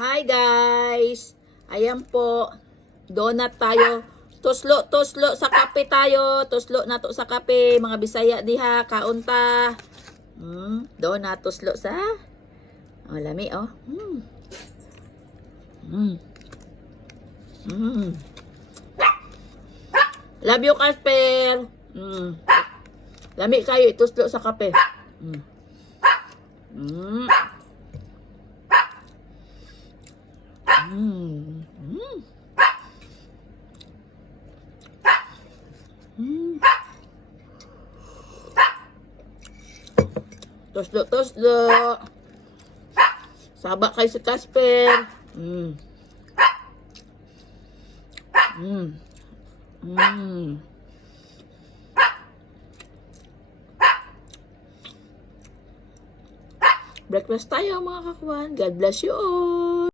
Hi guys! Ayan po, donut tayo. Tuslo sa kape tayo. Tuslo na to sa kape. Mga Bisaya diha, kaunta. Donut, tuslo sa... Oh, lami oh. Love you, Casper. Lami kayo, ituslo sa kape. Tuslo. Saba kay si Casper. Breakfast tayo mga kakuan. God bless you all.